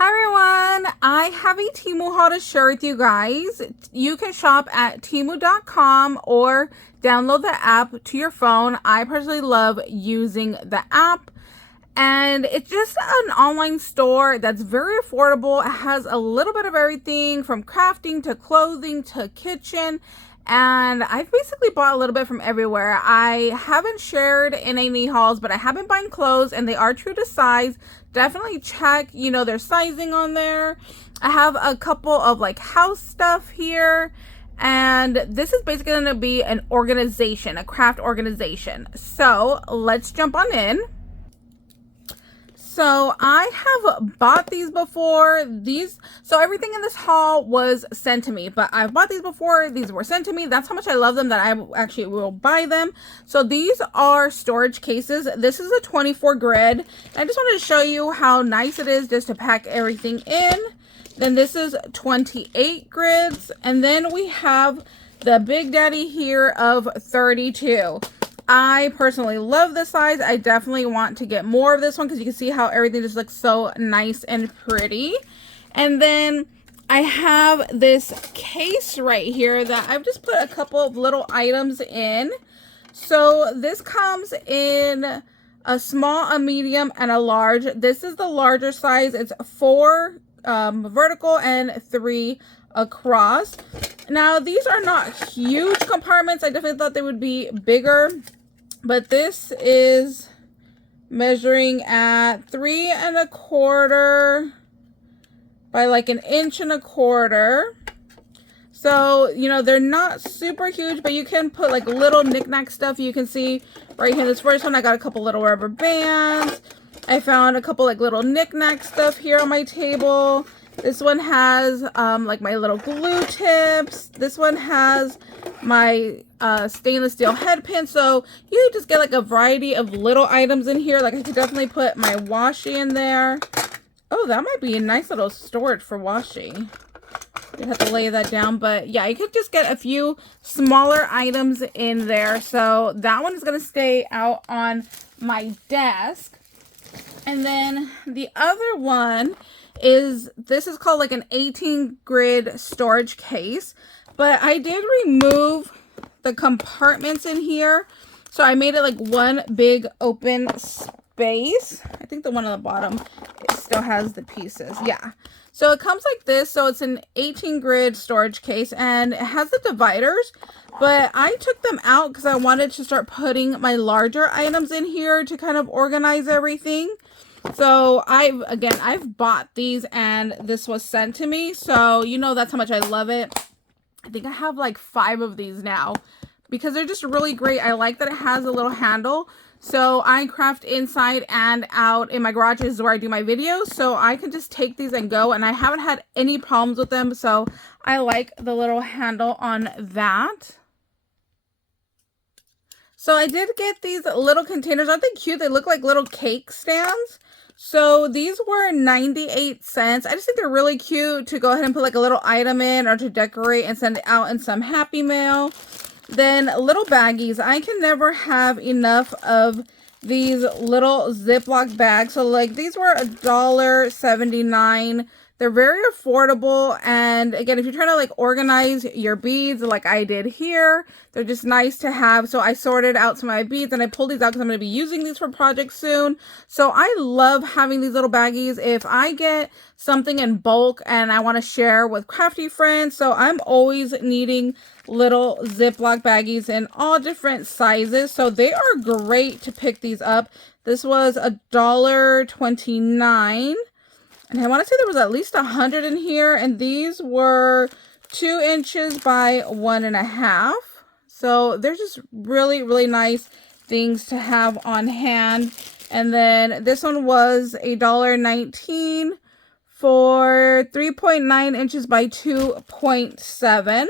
Hi everyone, I have a Temu haul to share with you guys. You can shop at temu.com or download the app to your phone. I personally love using the app, and it's just an online store that's very affordable. It has a little bit of everything from crafting to clothing to kitchen, and I've basically bought a little bit from everywhere. I haven't shared in any hauls, but I have been buying clothes and they are true to size. Definitely check, their sizing on there. I have a couple of like house stuff here, and this is basically going to be an organization, a craft organization. So let's jump on in. So I have bought these before. So everything in this haul was sent to me, but I've bought these before. These were sent to me. That's how much I love them that I actually will buy them. So these are storage cases. This is a 24 grid. I just wanted to show you how nice it is just to pack everything in. Then this is 28 grids. And then we have the Big Daddy here of 32. I personally love this size. I definitely want to get more of this one because you can see how everything just looks so nice and pretty. And then I have this case right here that I've just put a couple of little items in. So this comes in a small, a medium, and a large. This is the larger size. It's 4 vertical and 3 across. Now these are not huge compartments. I definitely thought they would be bigger. But this is measuring at 3 1/4 by like 1 1/4 inches. So, they're not super huge, but you can put like little knick-knack stuff. You can see right here in this first one, I got a couple little rubber bands. I found a couple like little knick-knack stuff here on my table. This one has like my little glue tips. This one has my stainless steel head pin. So you just get like a variety of little items in here. Like I could definitely put my washi in there. Oh, that might be a nice little storage for washi. You have to lay that down, but yeah, you could just get a few smaller items in there. So that one is going to stay out on my desk. And then the other one is, this is called like an 18 grid storage case, but I did remove the compartments in here, so I made it like one big open space. I think the one on the bottom, it still has the pieces. Yeah, so it comes like this. So it's an 18 grid storage case and it has the dividers, but I took them out because I wanted to start putting my larger items in here to kind of organize everything. So I've bought these and this was sent to me. So, that's how much I love it. I think I have like 5 of these now because they're just really great. I like that it has a little handle. So I craft inside and out in my garage is where I do my videos. So I can just take these and go, and I haven't had any problems with them. So I like the little handle on that. So I did get these little containers. Aren't they cute? They look like little cake stands. So these were 98 cents. I just think they're really cute to go ahead and put like a little item in or to decorate and send it out in some Happy Mail. Then little baggies. I can never have enough of these little Ziploc bags. So like these were $1.79. They're very affordable, and again, if you're trying to like organize your beads like I did here, they're just nice to have. So I sorted out some of my beads and I pulled these out because I'm going to be using these for projects soon. So I love having these little baggies if I get something in bulk and I want to share with crafty friends. So I'm always needing little Ziploc baggies in all different sizes. So they are great to pick these up. This was $1.29. And I want to say there was at least 100 in here. And these were 2 inches by 1.5. So they're just really, really nice things to have on hand. And then this one was $1.19 for 3.9 inches by 2.7.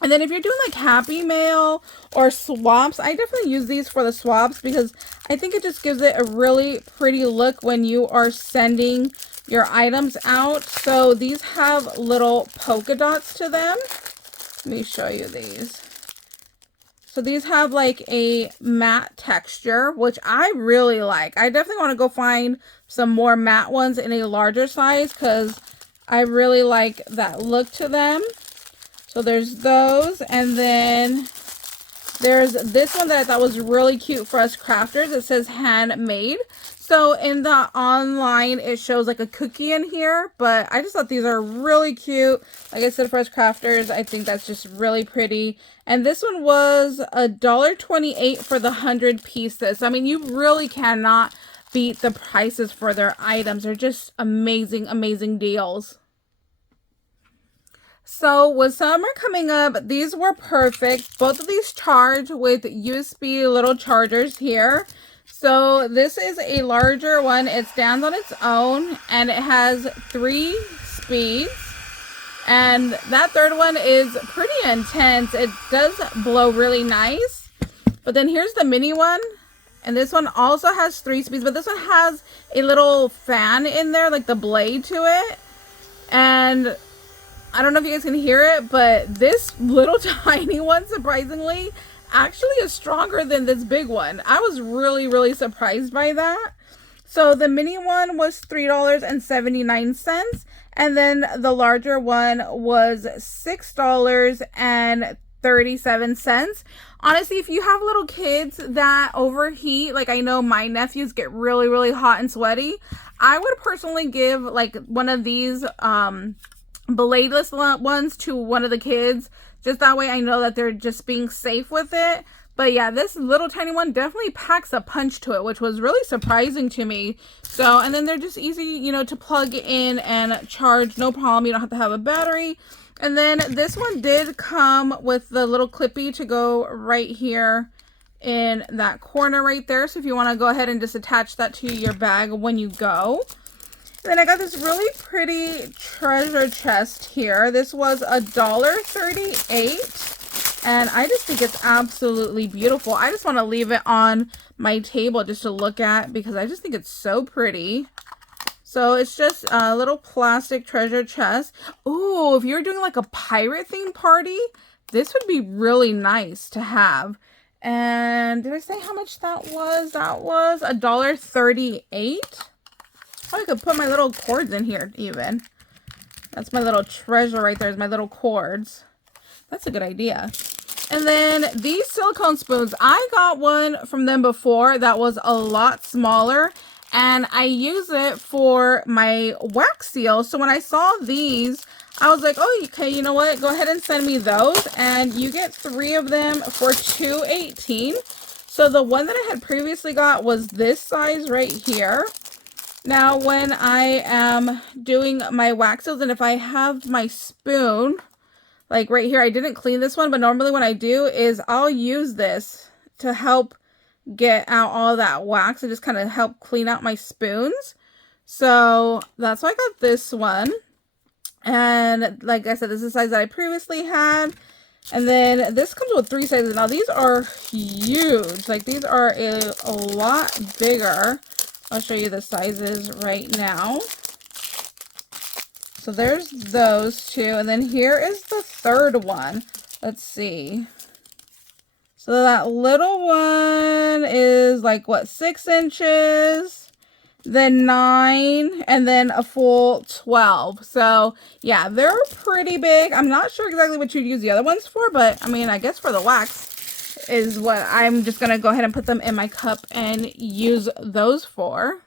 And then if you're doing like Happy Mail or swaps, I definitely use these for the swaps because I think it just gives it a really pretty look when you are sending your items out. So these have little polka dots to them. Let me show you these. So these have like a matte texture, which I really like. I definitely want to go find some more matte ones in a larger size because I really like that look to them. So there's those, and then there's this one that I thought was really cute for us crafters. It says handmade. So in the online, it shows like a cookie in here, but I just thought these are really cute. Like I said, for us crafters, I think that's just really pretty. And this one was $1.28 for the 100 pieces. I mean, you really cannot beat the prices for their items. They're just amazing, amazing deals. So with summer coming up, these were perfect. Both of these charge with USB little chargers here. So this is a larger one. It stands on its own and it has 3 speeds. And that third one is pretty intense. It does blow really nice. But then here's the mini one. And this one also has 3 speeds, but this one has a little fan in there, like the blade to it. And I don't know if you guys can hear it, but this little tiny one, surprisingly, actually is stronger than this big one. I was really, really surprised by that. So the mini one was $3.79, and then the larger one was $6.37. Honestly, if you have little kids that overheat, like I know my nephews get really, really hot and sweaty, I would personally give like one of these bladeless ones to one of the kids. Just that way I know that they're just being safe with it. But yeah, this little tiny one definitely packs a punch to it, which was really surprising to me. So, and then they're just easy, you know, to plug in and charge, no problem. You don't have to have a battery. And then this one did come with the little clippy to go right here in that corner right there. So if you want to go ahead and just attach that to your bag when you go. Then I got this really pretty treasure chest here. This was $1.38, and I just think it's absolutely beautiful. I just want to leave it on my table just to look at because I just think it's so pretty. So it's just a little plastic treasure chest. Ooh, if you're doing like a pirate themed party, this would be really nice to have. And did I say how much that was? That was $1.38. I could put my little cords in here even. That's my little treasure right there, is my little cords. That's a good idea. And then these silicone spoons, I got one from them before that was a lot smaller, and I use it for my wax seal. So when I saw these, I was like, oh, okay, you know what? Go ahead and send me those, and you get 3 of them for $2.18. So the one that I had previously got was this size right here. Now, when I am doing my wax seals, and if I have my spoon, like right here, I didn't clean this one, but normally when I do is I'll use this to help get out all that wax and just kind of help clean out my spoons. So that's why I got this one. And like I said, this is the size that I previously had. And then this comes with 3 sizes. Now, these are huge. Like, these are a lot bigger. I'll show you the sizes right now. So there's those 2. And then here is the third one. Let's see. So that little one is like, what, 6 inches? Then 9. And then a full 12. So, yeah, they're pretty big. I'm not sure exactly what you'd use the other ones for. But, I mean, I guess for the wax is what I'm just going to go ahead and put them in my cup and use those for.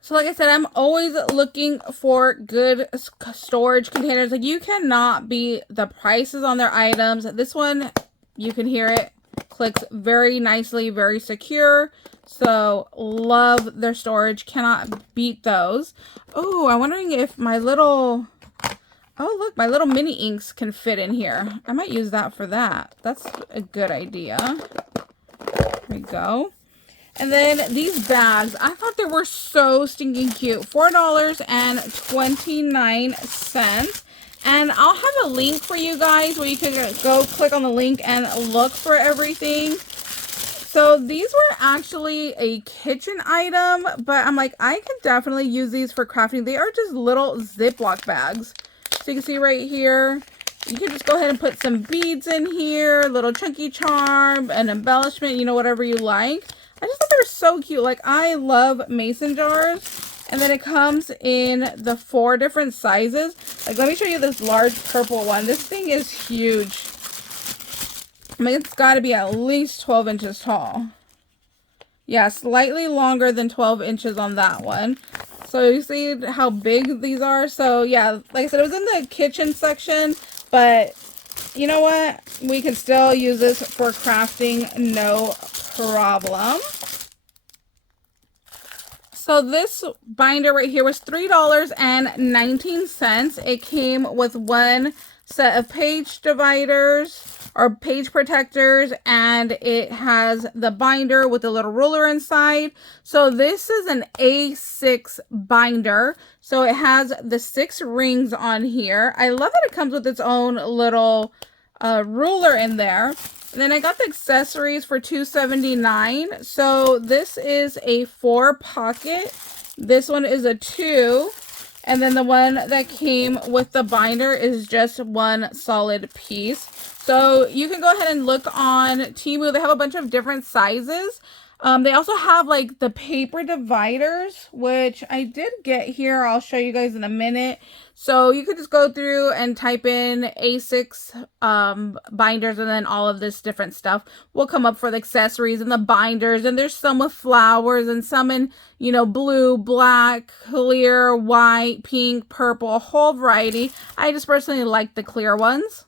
So like I said, I'm always looking for good storage containers. Like, you cannot beat the prices on their items. This one, you can hear it, clicks very nicely, very secure. So love their storage, cannot beat those. Oh, I'm wondering if my little... Oh, look, my little mini inks can fit in here. I might use that for that. That's a good idea. There we go. And then these bags, I thought they were so stinking cute. $4.29. And I'll have a link for you guys where you can go click on the link and look for everything. So these were actually a kitchen item, but I'm like, I can definitely use these for crafting. They are just little Ziploc bags. So you can see right here, You can just go ahead and put some beads in here, little chunky charm, an embellishment, you know, whatever you like. I just thought they were so cute. Like, I love mason jars. And then it comes in the 4 different sizes. Like, let me show you this large purple one. This thing is huge. I mean, it's got to be at least 12 inches tall. Yeah, slightly longer than 12 inches on that one. So you see how big these are? So yeah, like I said, it was in the kitchen section, but you know what? We can still use this for crafting, no problem. So this binder right here was $3.19. It came with 1 set of page dividers or page protectors, and it has the binder with a little ruler inside. So this is an A6 binder. So it has the 6 rings on here. I love that it comes with its own little ruler in there. And then I got the accessories for $2.79. So this is a 4 pocket. This one is a 2. And then the one that came with the binder is just 1 solid piece. So you can go ahead and look on Temu. They have a bunch of different sizes. They also have like the paper dividers, which I did get here. I'll show you guys in a minute. So you could just go through and type in A6 binders, and then all of this different stuff will come up for the accessories and the binders. And there's some with flowers and some in, you know, blue, black, clear, white, pink, purple, a whole variety. I just personally like the clear ones.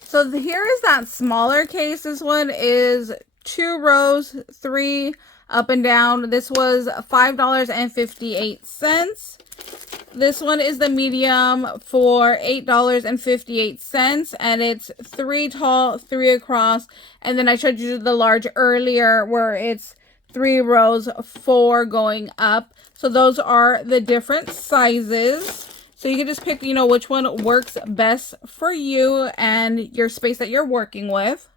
So here is that smaller case. This one is 2 rows, 3 up and down. This was $5.58. This one is the medium for $8.58, and it's 3 tall, 3 across. And then I showed you the large earlier where it's 3 rows, 4 going up. So those are the different sizes. So you can just pick, you know, which one works best for you and your space that you're working with.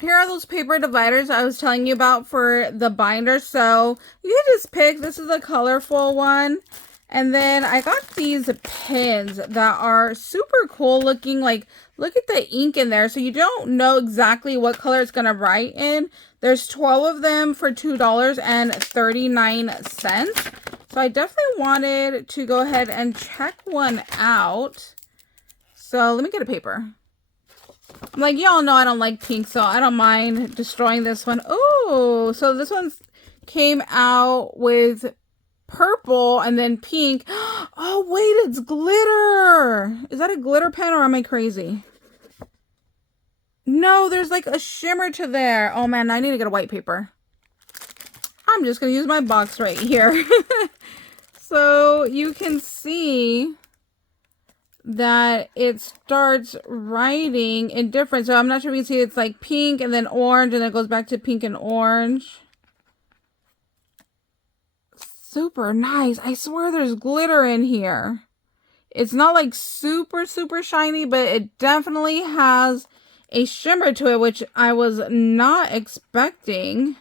Here are those paper dividers I was telling you about for the binder. So you can just pick, this is a colorful one. And then I got these pins that are super cool looking. Like, look at the ink in there. So you don't know exactly what color it's going to write in. There's 12 of them for $2.39. So I definitely wanted to go ahead and check one out. So let me get a paper. Like, y'all know I don't like pink, so I don't mind destroying this one. Oh, so this one came out with purple and then pink. Oh, wait, it's glitter. Is that a glitter pen or am I crazy? No, there's like a shimmer to there. Oh, man, I need to get a white paper. I'm just going to use my box right here. So you can see that it starts writing in different. So I'm not sure if you can see, it's like pink and then orange, and then it goes back to pink and orange. Super nice. I swear there's glitter in here. It's not like super, super shiny, but it definitely has a shimmer to it, which I was not expecting.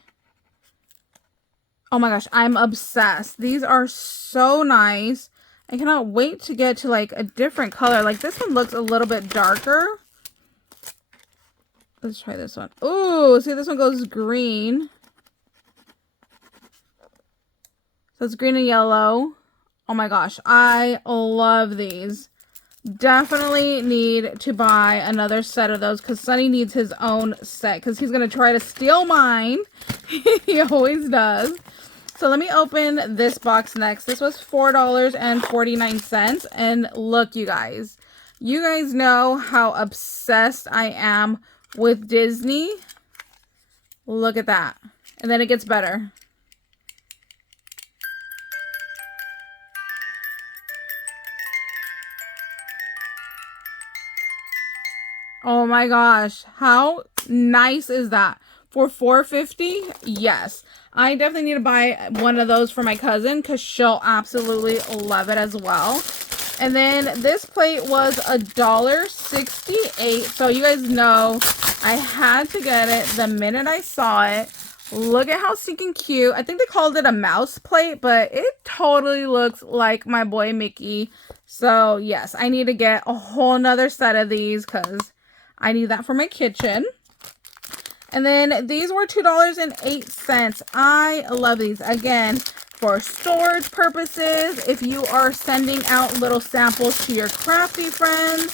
Oh my gosh, I'm obsessed. These are so nice. I cannot wait to get to like a different color. Like, this one looks a little bit darker. Let's try this one. Ooh, see, this one goes green. So it's green and yellow. Oh my gosh, I love these. Definitely need to buy another set of those because Sunny needs his own set because he's going to try to steal mine. He always does. So let me open this box next. This was $4.49. And look, you guys know how obsessed I am with Disney. Look at that. And then it gets better. Oh my gosh, how nice is that? For $4.50? Yes. I definitely need to buy one of those for my cousin because she'll absolutely love it as well. And then this plate was $1.68. So you guys know I had to get it the minute I saw it. Look at how stinking cute. I think they called it a mouse plate, but it totally looks like my boy Mickey. So yes, I need to get a whole nother set of these because I need that for my kitchen. And then these were $2.08. I love these. Again, for storage purposes, if you are sending out little samples to your crafty friends,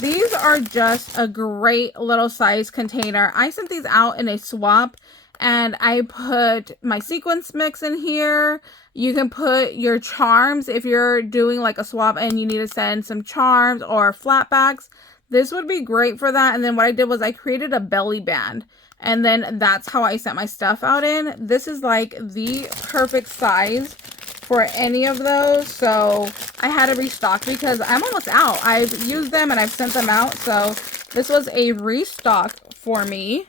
these are just a great little size container. I sent these out in a swap, and I put my sequence mix in here. You can put your charms if you're doing like a swap and you need to send some charms or flat backs. This would be great for that. And then what I did was I created a belly band. And then that's how I sent my stuff out in. This is like the perfect size for any of those. So I had to restock because I'm almost out. I've used them and I've sent them out. So this was a restock for me.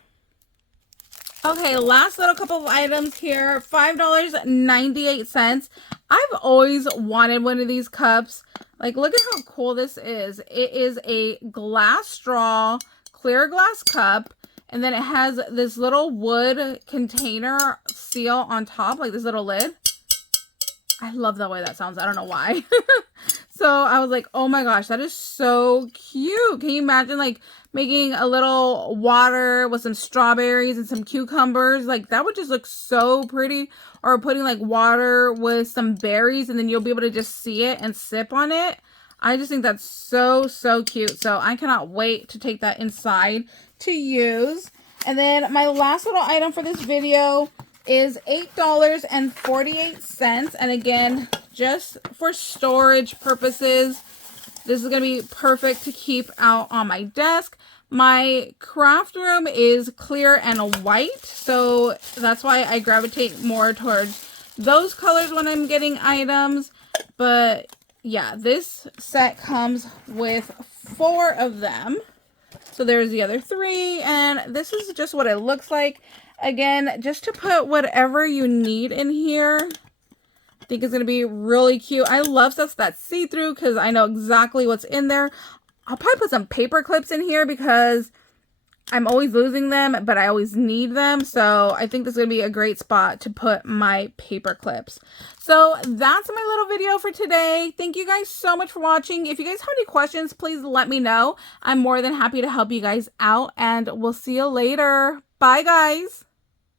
Okay, last little couple of items here. $5.98. I've always wanted one of these cups. Like, look at how cool this is. It is a glass straw, clear glass cup. And then it has this little wood container seal on top, like this little lid. I love the way that sounds. I don't know why. So I was like, oh my gosh, that is so cute. Can you imagine like making a little water with some strawberries and some cucumbers? Like that would just look so pretty. Or putting like water with some berries and then you'll be able to just see it and sip on it. I just think that's so, so cute. So I cannot wait to take that inside to use. And then my last little item for this video is $8.48. And again, just for storage purposes, this is going to be perfect to keep out on my desk. My craft room is clear and white, so that's why I gravitate more towards those colors when I'm getting items. But yeah, this set comes with 4 of them. So there's the other 3, and this is just what it looks like. Again, just to put whatever you need in here. I think it's going to be really cute. I love stuff that's see-through because I know exactly what's in there. I'll probably put some paper clips in here because I'm always losing them, but I always need them. So I think this is going to be a great spot to put my paper clips. So that's my little video for today. Thank you guys so much for watching. If you guys have any questions, please let me know. I'm more than happy to help you guys out, and we'll see you later. Bye, guys.